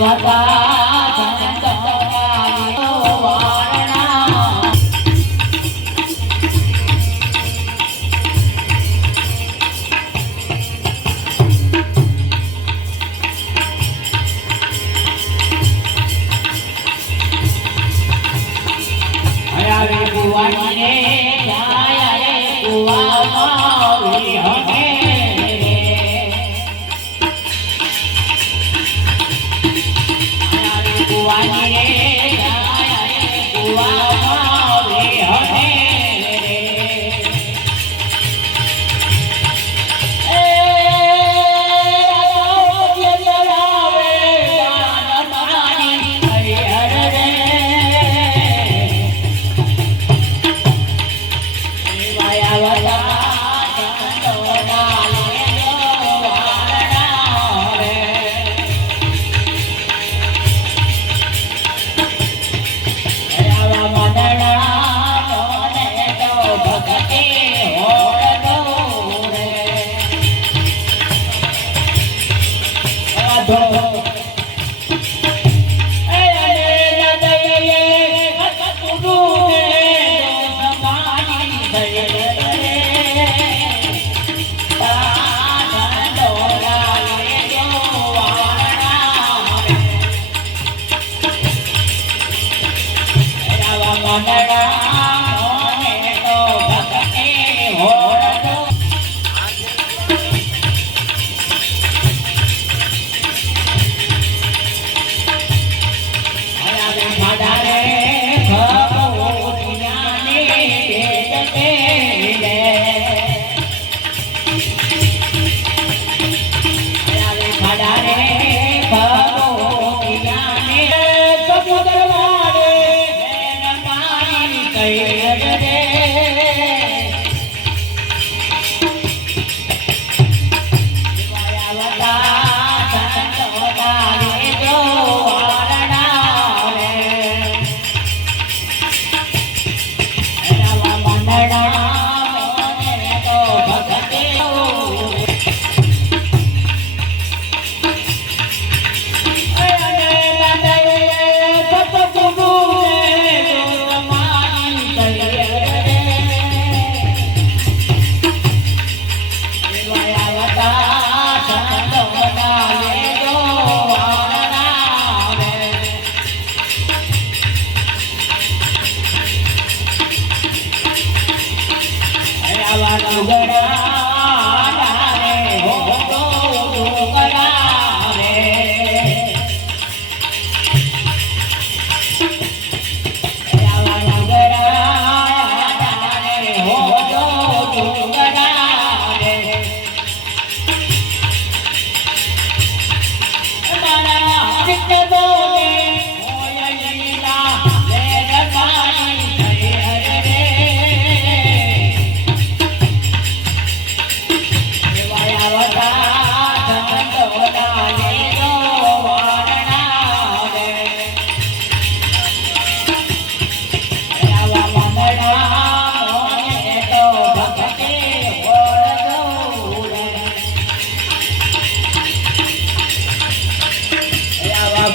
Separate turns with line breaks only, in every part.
Salah yeah.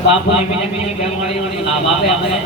બાપુની મીઠી મીઠી બેનવાણીઓની લાભ આપે અમને